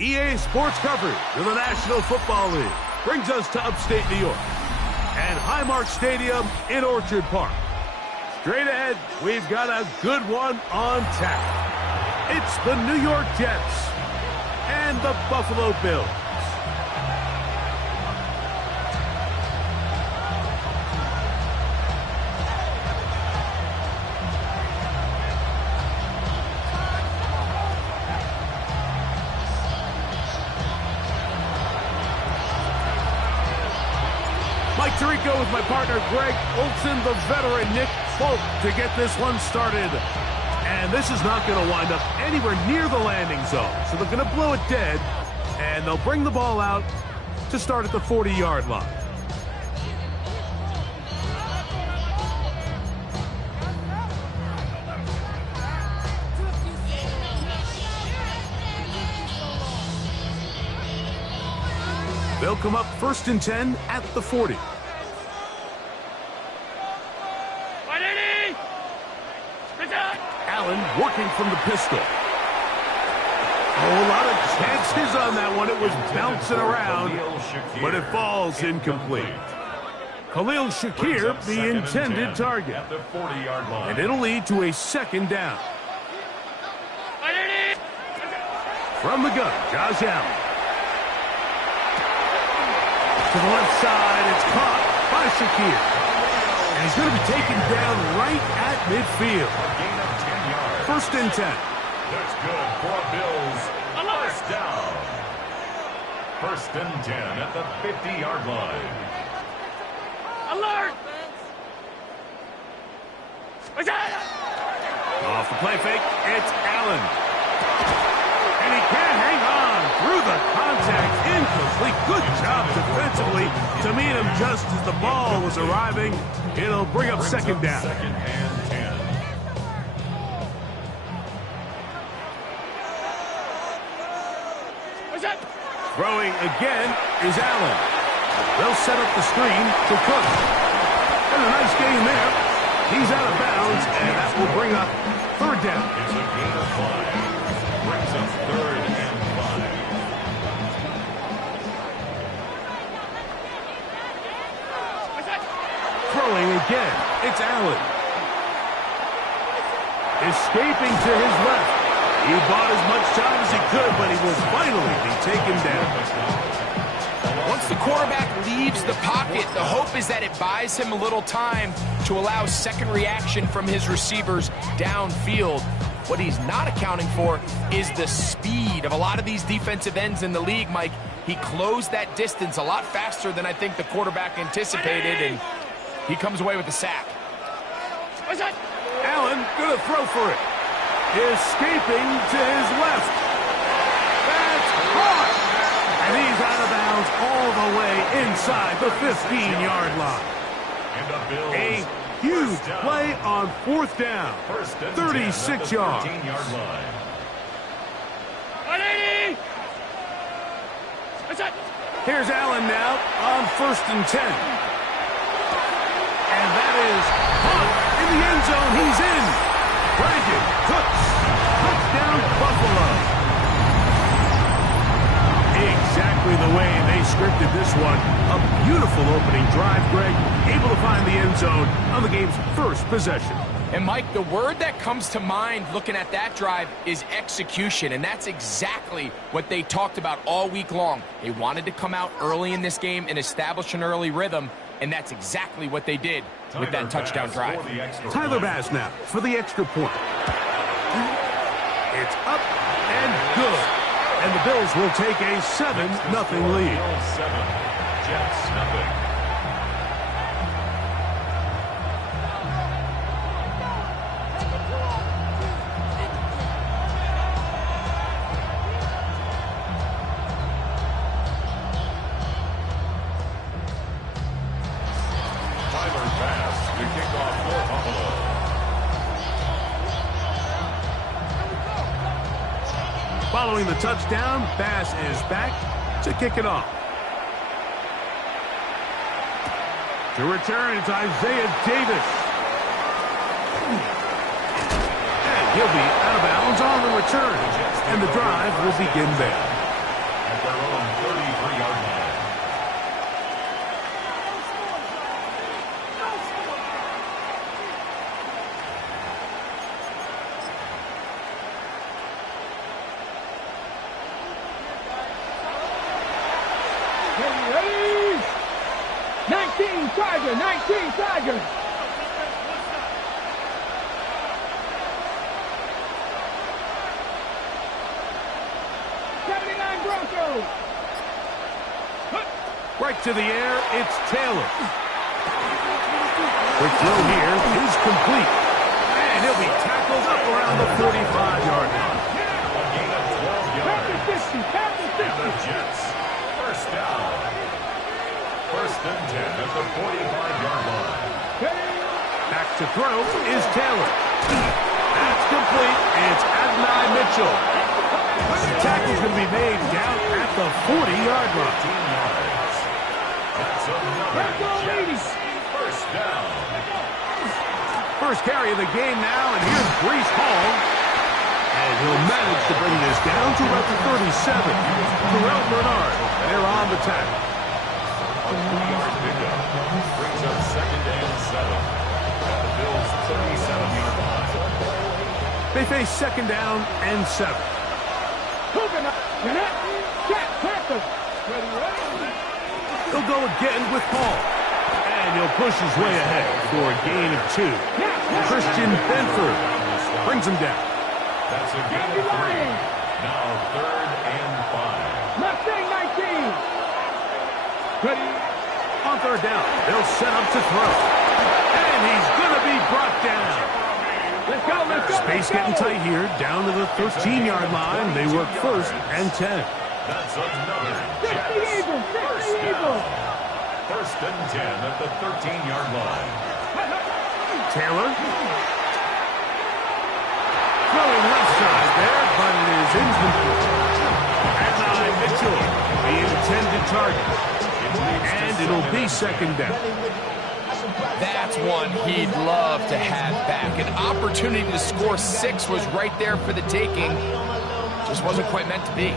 EA Sports coverage of the National Football League brings us to upstate New York and Highmark Stadium in Orchard Park. Straight ahead, we've got a good one on tap. It's the New York Jets and the Buffalo Bills. Mike Tirico with my partner Greg Olson, the veteran Nick Folk to get this one started. And this is not going to wind up anywhere near the landing zone. So they're going to blow it dead, and they'll bring the ball out to start at the 40-yard line. They'll come up 1st and 10 at the 40. Allen working from the pistol. Oh, a lot of chances on that one. It was bouncing around, but it falls incomplete. Khalil Shakir, the intended target. And it'll lead to a 2nd down. From the gun, Josh Allen. To the left side, it's caught by Shakir. And he's going to be taken down right at midfield. 1st and 10. That's good for Bills. First down. 1st and 10 at the 50-yard line. Alert! Off the play fake, it's Allen. And he can't hang on through the contact. Incomplete. Good job defensively to meet him just as the ball was arriving. It'll bring up 2nd down. 2nd and 10. Throwing again is Allen. They'll set up the screen to Cook. And a nice game there. He's out of bounds, and that will bring up 3rd down. It's a gain of 5. Brings up 3rd and 5. Throwing again, it's Allen. Escaping to his left. He bought as much time as he could, but he will finally be taken down. Once the quarterback leaves the pocket, the hope is that it buys him a little time to allow second reaction from his receivers downfield. What he's not accounting for is the speed of a lot of these defensive ends in the league, Mike. He closed that distance a lot faster than I think the quarterback anticipated, and he comes away with the sack. Allen gonna throw for it. Escaping to his left. That's caught. And he's out of bounds all the way inside the 15-yard line. A huge play on 4th down. 36 yards. Here's Allen now on 1st and 10. And that is caught in the end zone. He's in. Brandon Cooks, touchdown Buffalo. Exactly the way they scripted this one. A beautiful opening drive, Greg. Able to find the end zone on the game's 1st possession. And Mike, the word that comes to mind looking at that drive is execution, and that's exactly what they talked about all week long. They wanted to come out early in this game and establish an early rhythm, and that's exactly what they did with that touchdown drive. Tyler Bass now for the extra point. It's up and good. And the Bills will take a 7-0 lead. Bills 7, Jets nothing. Tyler Bass to kick off for Buffalo. Following the touchdown, Bass is back to kick it off. To return, it's Isaiah Davis. And he'll be out of bounds on the return. And the drive will begin there. At their own 33-yard line. Ready? 19 Tiger, 19 Tiger. Broncos. Right to the air, it's Taylor. Quick throw here is complete. And he'll be tackled up around the 45-yard line. A gain of 12 yards. And the Jets, first down. First and 10 at the 45-yard line. Back to throw is Taylor. That's complete. It's Adonai Mitchell. The tackle's going to be made down at the 40-yard line. 15 yards. That's another Jets, first down. First carry of the game now, and here's Breece Hall. And he'll manage to bring this down to about the 37. Terrell Bernard, they're on the tackle. A 2-yard pickup brings up second and 7 at the Bills' 37-yard line. They face second down and 7. He'll go again with Hall. And he'll push his way ahead for a gain of 2. Christian Benford brings him down. That's a gain of 3. Now third and 5. Mustang 19. On third down, they'll set up to throw. And he's going to be brought down. Let's go, let's go. Space getting tight here, down to the 13-yard line. They work first and 10. That's another Jets, 60 Eagles, 60 Eagles. first and 10 at the 13-yard line. Taylor. Throwing left side there, but it is incomplete. Adonai Mitchell, the intended target. And it'll be second down. That's one he'd love to have back. An opportunity to score 6 was right there for the taking. Just wasn't quite meant to be.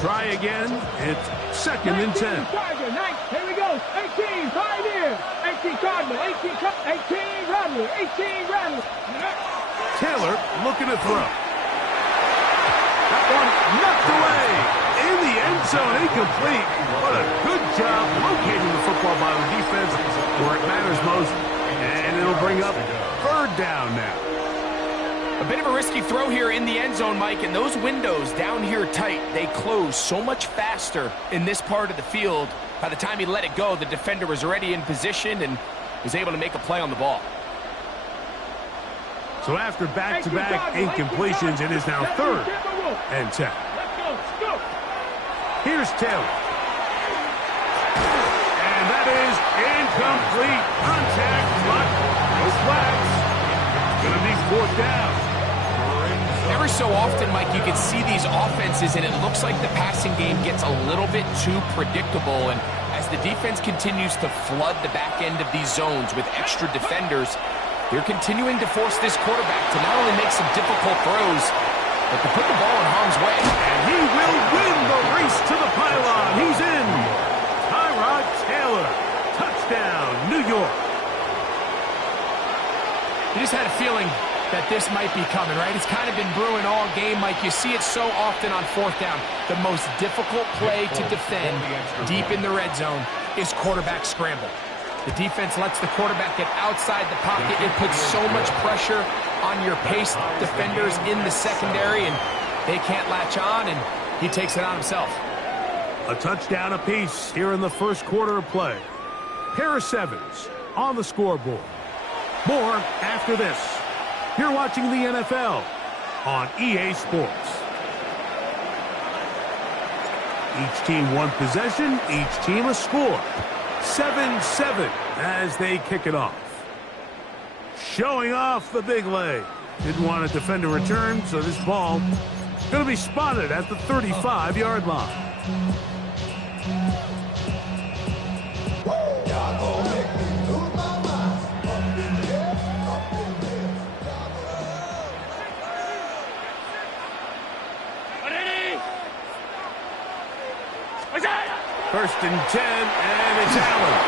Try again. It's second and 10. Here we go. 18, Pioneer. 18 Cardinal. 18 Rattler. 18 Rattler. Taylor looking to throw. That one knocked away. In the end zone, incomplete. What a good job locating the football by the defense where it matters most. And it'll bring up third down now. A bit of a risky throw here in the end zone, Mike, and those windows down here tight, they close so much faster in this part of the field. By the time he let it go, the defender was already in position and was able to make a play on the ball. So after back-to-back incompletions, it is now third and 10. Here's Taylor. And that is incomplete. Contact, but no flags. Going to be fourth down. Every so often, Mike, you can see these offenses, and it looks like the passing game gets a little bit too predictable. And as the defense continues to flood the back end of these zones with extra defenders, they're continuing to force this quarterback to not only make some difficult throws, but to put the ball in harm's way. And he will win the race to the pylon. He's in. Tyrod Taylor. Touchdown, New York. You just had a feeling that this might be coming, right? It's kind of been brewing all game, Mike. You see it so often on fourth down. The most difficult play to defend deep in the red zone is quarterback scramble. The defense lets the quarterback get outside the pocket. It puts so much pressure on your pace defenders in the secondary, and they can't latch on, and he takes it on himself. A touchdown apiece here in the first quarter of play. Pair of sevens on the scoreboard. More after this. You're watching the NFL on EA Sports. Each team one possession, each team a score. 7-7 as they kick it off. Showing off the big leg. Didn't want to defend a return, so this ball going to be spotted at the 35-yard line. First and 10, and it's Allen.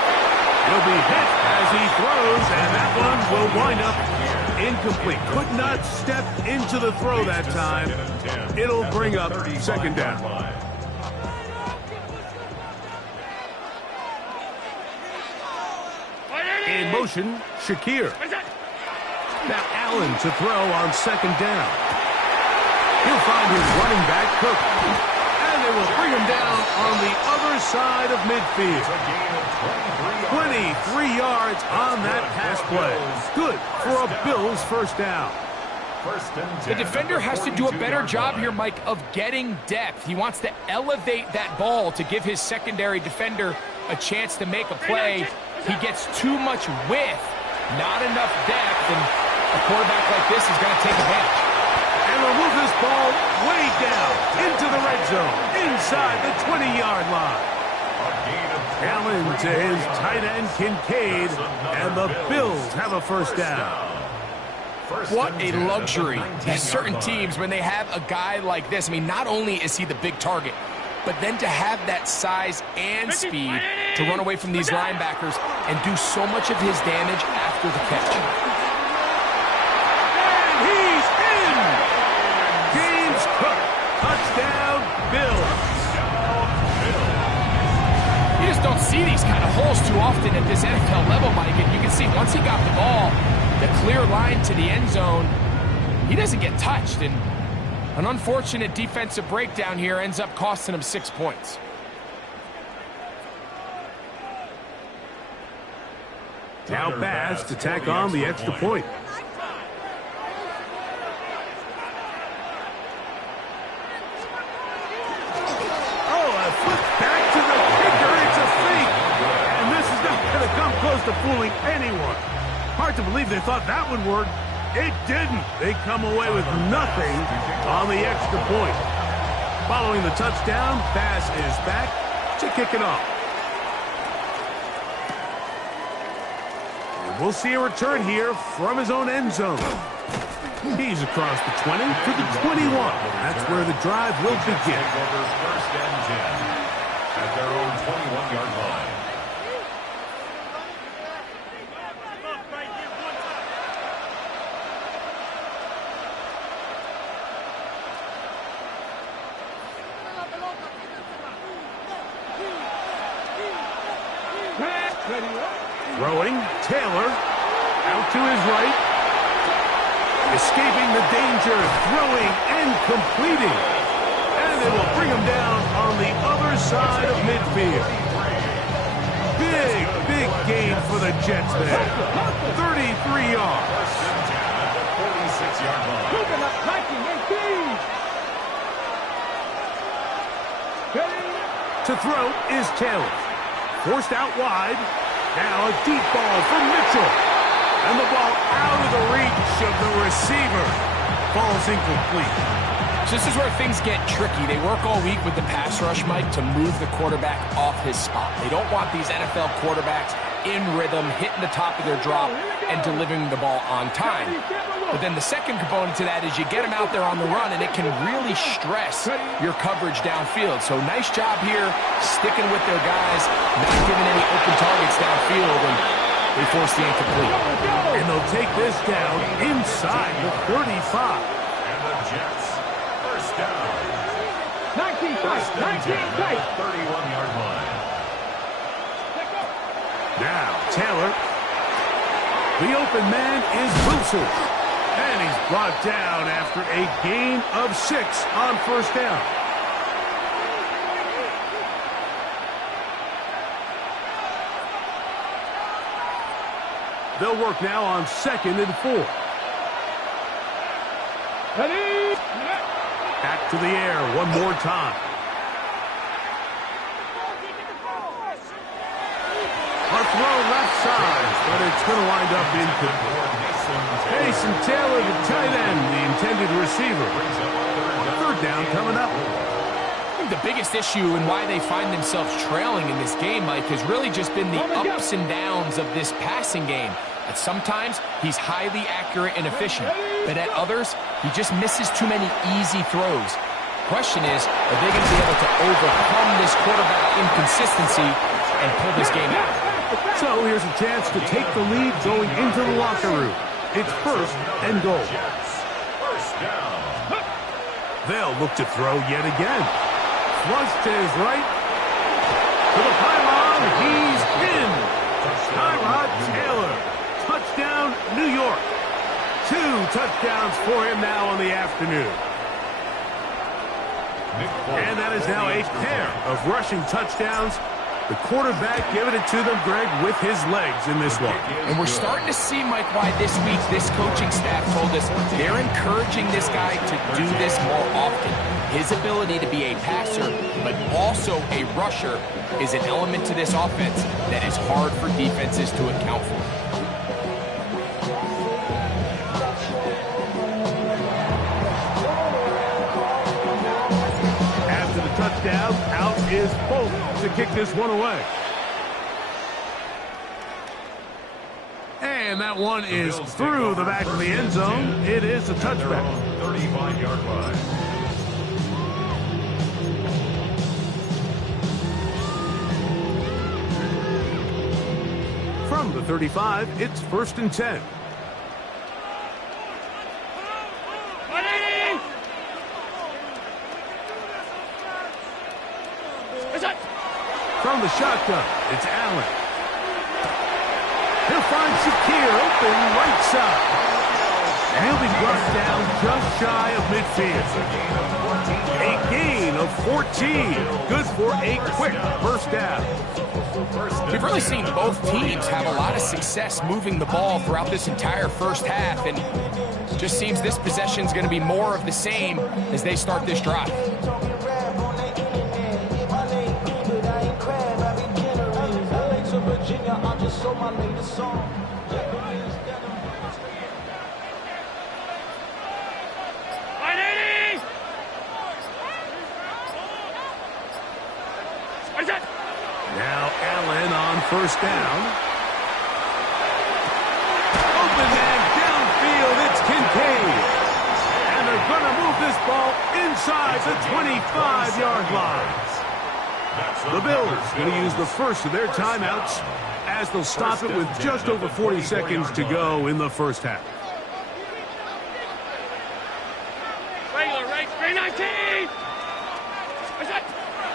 He'll be hit as he throws, and that one will wind up incomplete. Could not step into the throw that time. It'll bring up second down. In motion, Shakir. Now Allen to throw on second down. He'll find his running back, Cook. And they will bring him down on the other side of midfield. 23 yards on that pass play. Good for a Bills first down. The defender has to do a better job here, Mike, of getting depth. He wants to elevate that ball to give his secondary defender a chance to make a play. He gets too much width, not enough depth, and a quarterback like this is going to take advantage. And will move this ball way down into the red zone, inside the 20-yard line. Allen to his tight end, Kincaid, and the Bills have a first down. What a luxury. These certain teams, when they have a guy like this, I mean, not only is he the big target, but then to have that size and speed to run away from these linebackers and do so much of his damage after the catch. And he's in! James Cook, touchdown, Bills. You just don't see these kind of holes too often at this NFL level, Mike, and you can see once he got the ball, the clear line to the end zone, he doesn't get touched, and an unfortunate defensive breakdown here ends up costing him 6 points. Now Bass to tack on the extra point. Oh, a flip back to the kicker. It's a fake. And this is not going to come close to fooling anyone. Hard to believe they thought that would work. It didn't. They come away with nothing on the extra point. Following the touchdown, Bass is back to kick it off. And we'll see a return here from his own end zone. He's across the 20 to the 21. That's where the drive will begin. First and 10 at their own 21-yard line. Throwing, Taylor, out to his right. Escaping the danger, throwing and completing. And they will bring him down on the other side of midfield. Big gain for the Jets there. 33 yards. First and 10 at the 46-yard line. To throw is Taylor. Forced out wide. Now a deep ball from Mitchell. And the ball out of the reach of the receiver. Ball's incomplete. So this is where things get tricky. They work all week with the pass rush, Mike, to move the quarterback off his spot. They don't want these NFL quarterbacks in rhythm, hitting the top of their drop, and delivering the ball on time. But then the second component to that is you get them out there on the run, and it can really stress your coverage downfield. So nice job here, sticking with their guys, not giving any open targets downfield, and they force the incomplete. And they'll take this down inside the 35. And the Jets, first down. 19 tight, 19 tight. 31-yard line. Now, Taylor. The open man is Wilson. And he's brought down after a gain of 6 on first down. They'll work now on 2nd and 4. Ready? Back to the air one more time. A throw left side, but it's going to wind up incomplete. Mason Taylor, the tight end, the intended receiver. 3rd down coming up. I think the biggest issue and why they find themselves trailing in this game, Mike, has really just been the ups and downs of this passing game. At sometimes, he's highly accurate and efficient, but at others, he just misses too many easy throws. Question is, are they going to be able to overcome this quarterback inconsistency and pull this game out? So here's a chance to take the lead going into the locker room. It's 1st and goal. They'll look to throw yet again. Flush to his right. To the pylon. He's in. Tyrod Taylor. Touchdown, New York. 2 touchdowns for him now in the afternoon. And that is now a pair of rushing touchdowns. The quarterback giving it to them, Greg, with his legs in this one. And we're starting to see, Mike, why this week this coaching staff told us they're encouraging this guy to do this more often. His ability to be a passer, but also a rusher, is an element to this offense that is hard for defenses to account for. After the touchdown, out is Polk to kick this one away. And that one is through the back of the end zone. It is a touchback. 35-yard line. From the 35, it's 1st and 10. From the shotgun, it's Allen. He'll find Shakir open right side. And he'll be brought down just shy of midfield. A gain of 14. Good for a quick first down. We've really seen both teams have a lot of success moving the ball throughout this entire first half, and it just seems this possession is going to be more of the same as they start this drive. Now Allen on first down. Open man downfield, it's Kincaid. And they're going to move this ball inside the 25-yard line. The Bills going to use the first of their timeouts as they'll stop it with just over 40 seconds to go in the first half. Regular right, 319.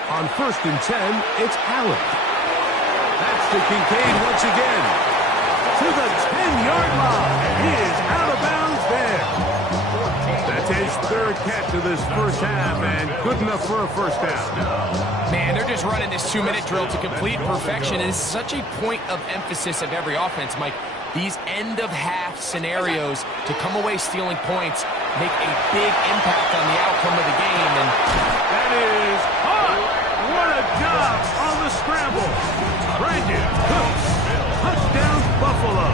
On 1st and 10, it's Allen. That's to Kincaid once again. To the 10-yard line. He is out of bounds there. That's his 3rd catch of this first half, and good enough for a first down. Man, they're just running this 2-minute drill to complete perfection, and it's such a point of emphasis of every offense, Mike. These end-of-half scenarios to come away stealing points make a big impact on the outcome of the game. And that is hot. What a job on the scramble. Brandon Cooks. Touchdown, Buffalo.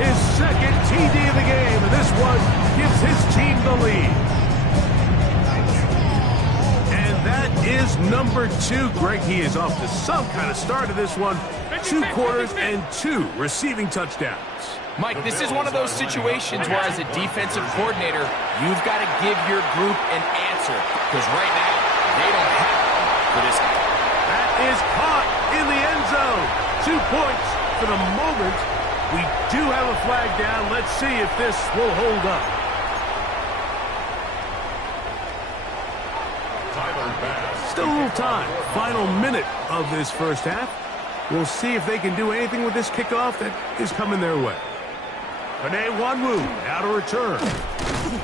His 2nd TD of the game, and this one gives his team the lead. And that is number 2. Greg, he is off to some kind of start of this one. 2 quarters and 2 receiving touchdowns. Mike, this is one of those situations where as a defensive coordinator, you've got to give your group an answer, because right now, they don't have one for this guy. That is caught in the end zone. 2 points for the moment. We do have a flag down. Let's see if this will hold up. Tyler Bass. Still a little time. Final minute of this first half. We'll see if they can do anything with this kickoff that is coming their way. Penei Nwanwu now to return.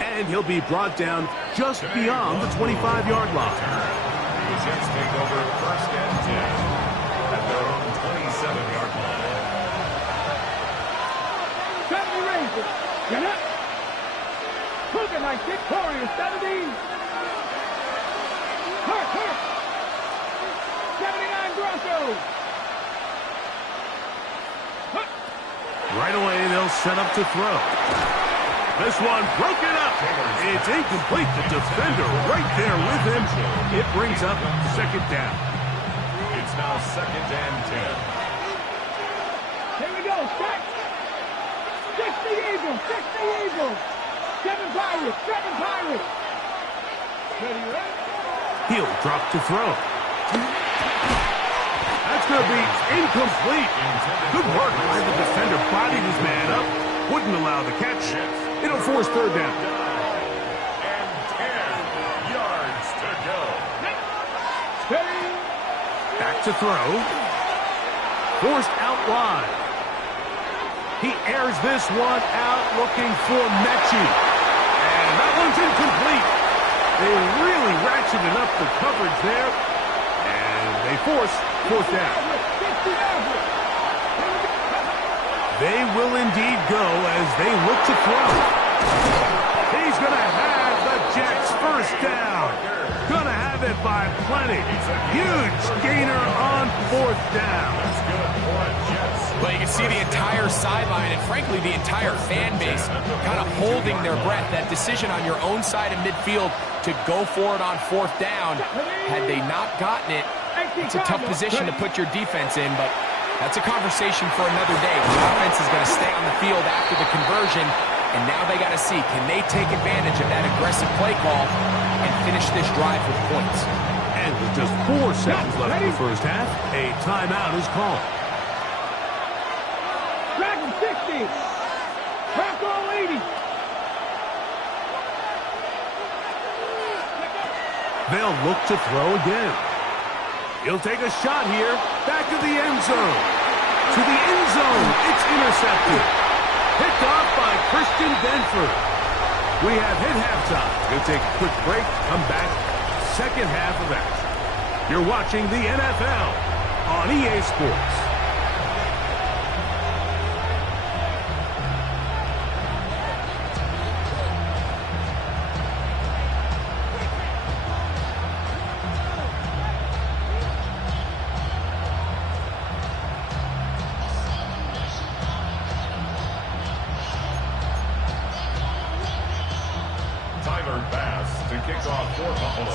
And he'll be brought down just beyond the 25-yard line. The Jets take over first and 10 at their own 27-yard line. Family Rangers, get up. Cougar Knights victorious, 70. Hurt. 79 Broncos. Right away, they'll set up to throw. This one broken up. It's incomplete. The defender right there with him. It brings up second down. It's now second and 10. Here we go, set. 60 Eagles. 7 Pirates. Ready, right? He'll drop to throw. That's going to be incomplete. Good work by the defender. Bodied his man up. Wouldn't allow the catch. It'll force third down. And 10 yards to go. Back to throw. Forced out wide. He airs this one out looking for Mechie. And that one's incomplete. They really ratcheted up the coverage there. And they force fourth down. They will indeed go as they look to throw. He's going to have the Jets first down. Going to have it by plenty. Huge gainer on fourth down. Well, you can see the entire sideline and, frankly, the entire fan base kind of holding their breath. That decision on your own side of midfield to go for it on fourth down, had they not gotten it, it's a tough position to put your defense in, but that's a conversation for another day. The offense is going to stay on the field after the conversion, and now they got to see, can they take advantage of that aggressive play call and finish this drive with points? And with just 4 seconds left in the first half, a timeout is called. Dragon 60. Bronco 80. They'll look to throw again. He'll take a shot here. Back to the end zone. To the end zone. It's intercepted. Picked off by Christian Benford. We have hit halftime. We'll take a quick break. Come back. Second half of action. You're watching the NFL on EA Sports. Tyler Bass to kick off for Buffalo.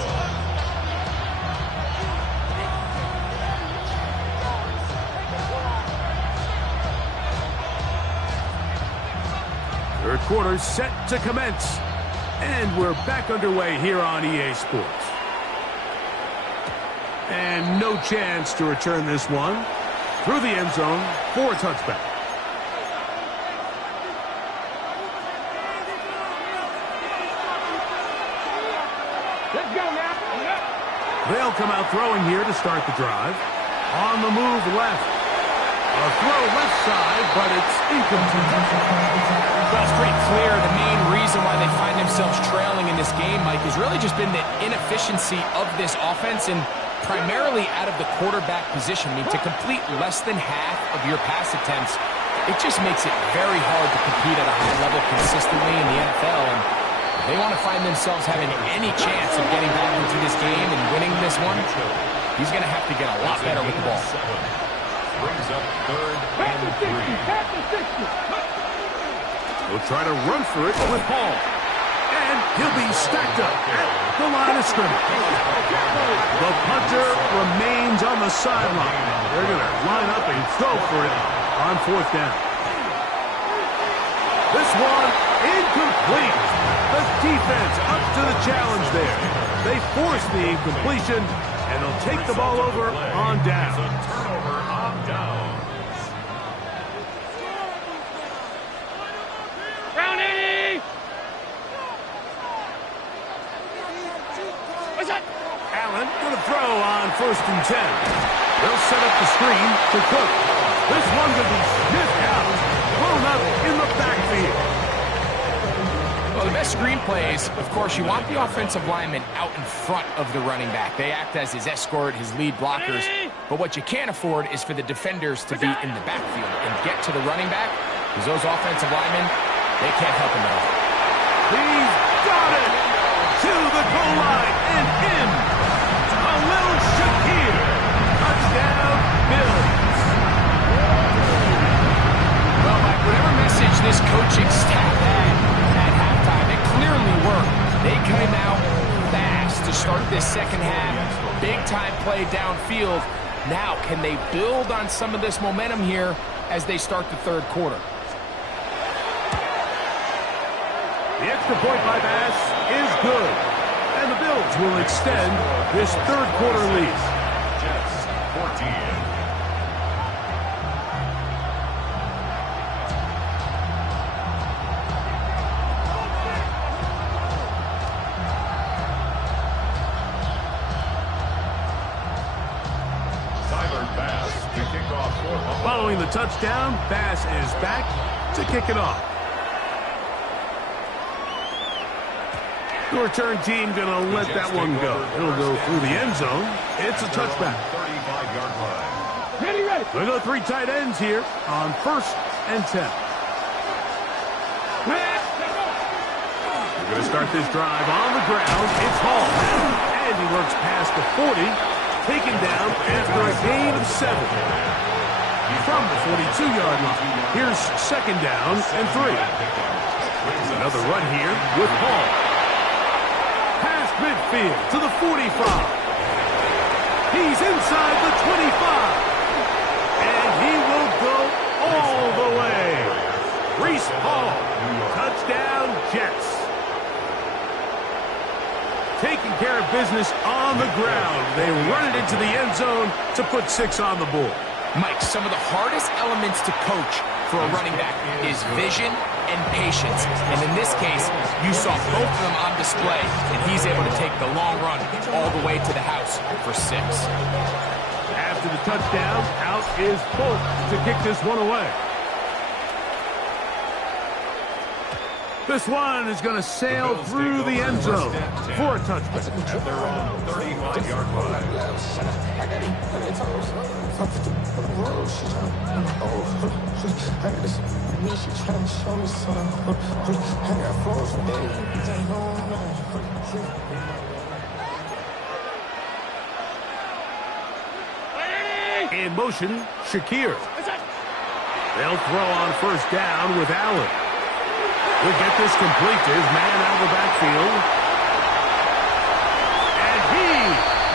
Third quarter set to commence. And we're back underway here on EA Sports. And no chance to return this one. Through the end zone for a touchback. Let's go now. They'll come out throwing here to start the drive. On the move left. A throw left side, but it's incomplete. Well, it's pretty clear the main reason why they find themselves trailing in this game, Mike, has really just been the inefficiency of this offense and primarily out of the quarterback position. I mean, to complete less than half of your pass attempts, it just makes it very hard to compete at a high level consistently in the NFL. And if they want to find themselves having any chance of getting back into this game and winning this one, he's going to have to get a lot better with the ball. Brings up third Back to and 60. 3. Back to 60. He'll try to run for it with Hall. And he'll be stacked up at the line of scrimmage. The punter remains on the sideline. They're going to line up and throw for it on fourth down. This one incomplete. The defense up to the challenge there. They force the incompletion, and they'll take the ball over on down. Turnover on down. Round 80. What's that? Allen going to throw on 1st and 10. They'll set up the screen to Cook. This one could be sniffed out. Blown up in the backfield. Well, the best screen plays, of course, you want the offensive lineman out in front of the running back. They act as his escort, his lead blockers. But what you can't afford is for the defenders to be in the backfield and get to the running back, because those offensive linemen, they can't help him at all. He's got it to the goal line and in. A little Shakir. Touchdown, Bills. Well, Mike, whatever message this coaching staff had at halftime, it clearly worked. They came out fast to start this second half. Big-time play downfield. Now, can they build on some of this momentum here as they start the third quarter? The extra point by Bass is good. And the Bills will extend this third quarter lead. Jets 14. Following the touchdown, Bass is back to kick it off. The return team going to let that one go. It'll go through the end zone. It's a touchback. 35-yard line. Ready. We go three tight ends here on 1st and 10. We're going to start this drive on the ground. It's Hall. And he works past the 40, taken down after a gain of 7. From the 42-yard line. Here's 2nd down and 3. Another run here with Hall. Past midfield to the 45. He's inside the 25. And he will go all the way. Breece Hall. Touchdown, Jets. Taking care of business on the ground. They run it into the end zone to put 6 on the board. Mike, some of the hardest elements to coach for a running back is vision and patience. And in this case, you saw both of them on display, and he's able to take the long run all the way to the house for 6. After the touchdown, out is Polk to kick this one away. This one is going to sail through the end zone for a touchback. At their own 35-yard line. In motion, Shakir. They'll throw on 1st down with Allen. He'll get this complete to his man out of the backfield. And he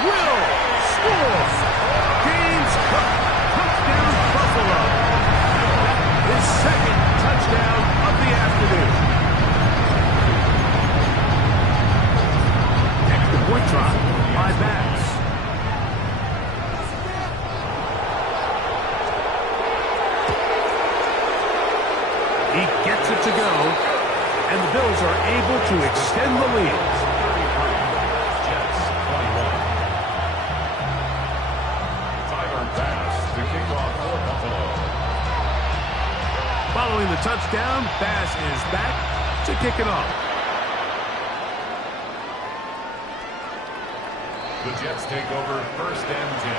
will score. James Cook, touchdown Buffalo. His 2nd touchdown of the afternoon. Extra point try by Bass. He gets it to go. And the Bills are able to extend the lead. Jets 21. Tyler Bass to kick off for Buffalo. Following the touchdown, Bass is back to kick it off. The Jets take over 1st and 10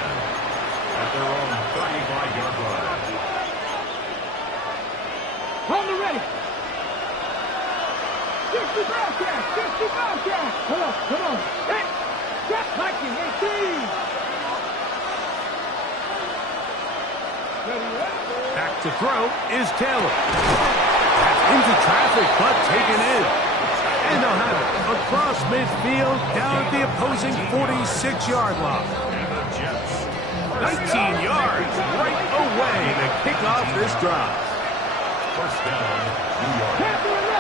at their own 35-yard line. On the ready. 50 Bobcats. Come on. Hey, step hiking, 18. Back to throw is Taylor. That's into traffic, but taken in. And they'll have it across midfield down at the opposing 46-yard line. And the Jets 19 yards right away to kick off this drive. 1st down, New York. Panther 11.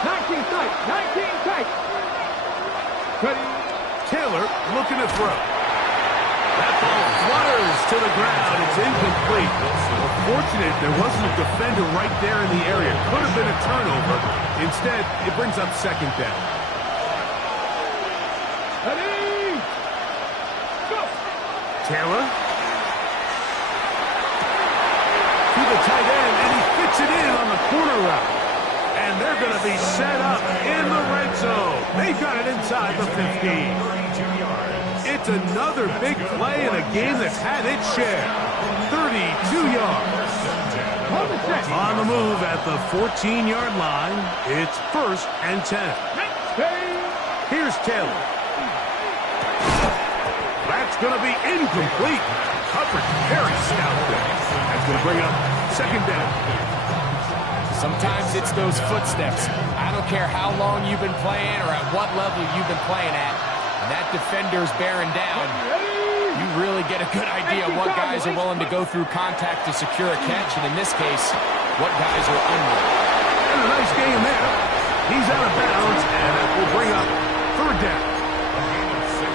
19 tight. Ready? Taylor looking to throw. That ball flutters to the ground. It's incomplete. Fortunate there wasn't a defender right there in the area. Could have been a turnover. Instead, it brings up 2nd down. Ready? Go. Taylor. To the tight end, and he fits it in on the corner route. And they're going to be set up in the red zone. They've got it inside the 15. It's another big play in a game that's had its share. 32 yards. On the move at the 14-yard line, it's 1st and 10. Here's Taylor. That's going to be incomplete. Coverage very stout there. That's going to bring up 2nd down. Sometimes it's those footsteps. I don't care how long you've been playing or at what level you've been playing at. When that defender's bearing down, you really get a good idea of what guys are willing to go through contact to secure a catch, and in this case, what guys are unwilling. And a nice game there. He's out of bounds, and it will bring up 3rd down.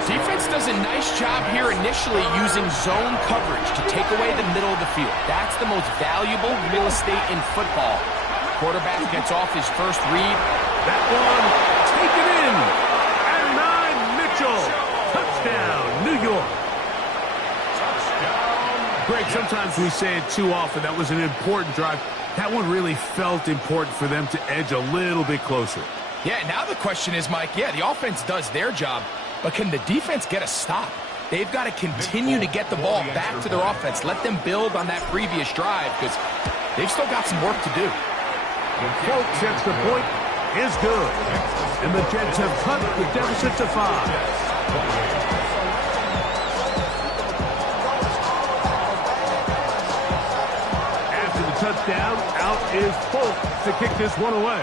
Defense does a nice job here initially using zone coverage to take away the middle of the field. That's the most valuable real estate in football. Quarterback gets off his first read. That one taken in. And 9, Mitchell. Touchdown, New York. Greg, sometimes we say it too often. That was an important drive. That one really felt important for them to edge a little bit closer. Yeah, now the question is, Mike, the offense does their job, but can the defense get a stop? They've got to continue to get the ball back to their offense. Let them build on that previous drive because they've still got some work to do. Folks, extra point is good. And the Jets have cut the deficit to 5. After the touchdown, out is Folk to kick this one away.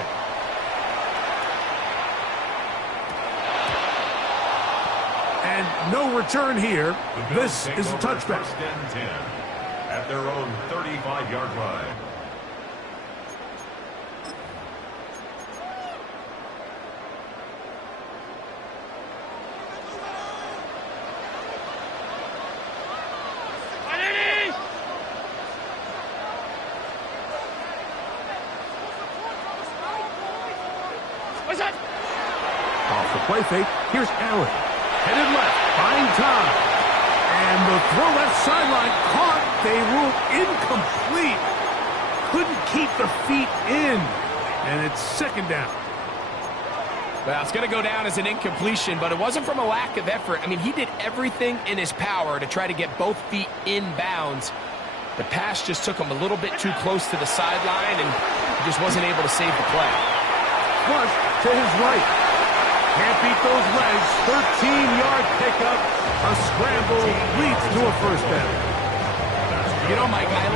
And no return here. This is a touchback. 1st and 10 at their own 35-yard line. Off the play fake, here's Allen. Headed left, buying time. And the throw left sideline caught. They ruled incomplete. Couldn't keep the feet in. And it's 2nd down. Well, it's going to go down as an incompletion, but it wasn't from a lack of effort. I mean, he did everything in his power to try to get both feet in bounds. The pass just took him a little bit too close to the sideline, and he just wasn't able to save the play. Flush to his right. Can't beat those legs. 13-yard pickup. A scramble leads to a 1st down. You know, Mike, I like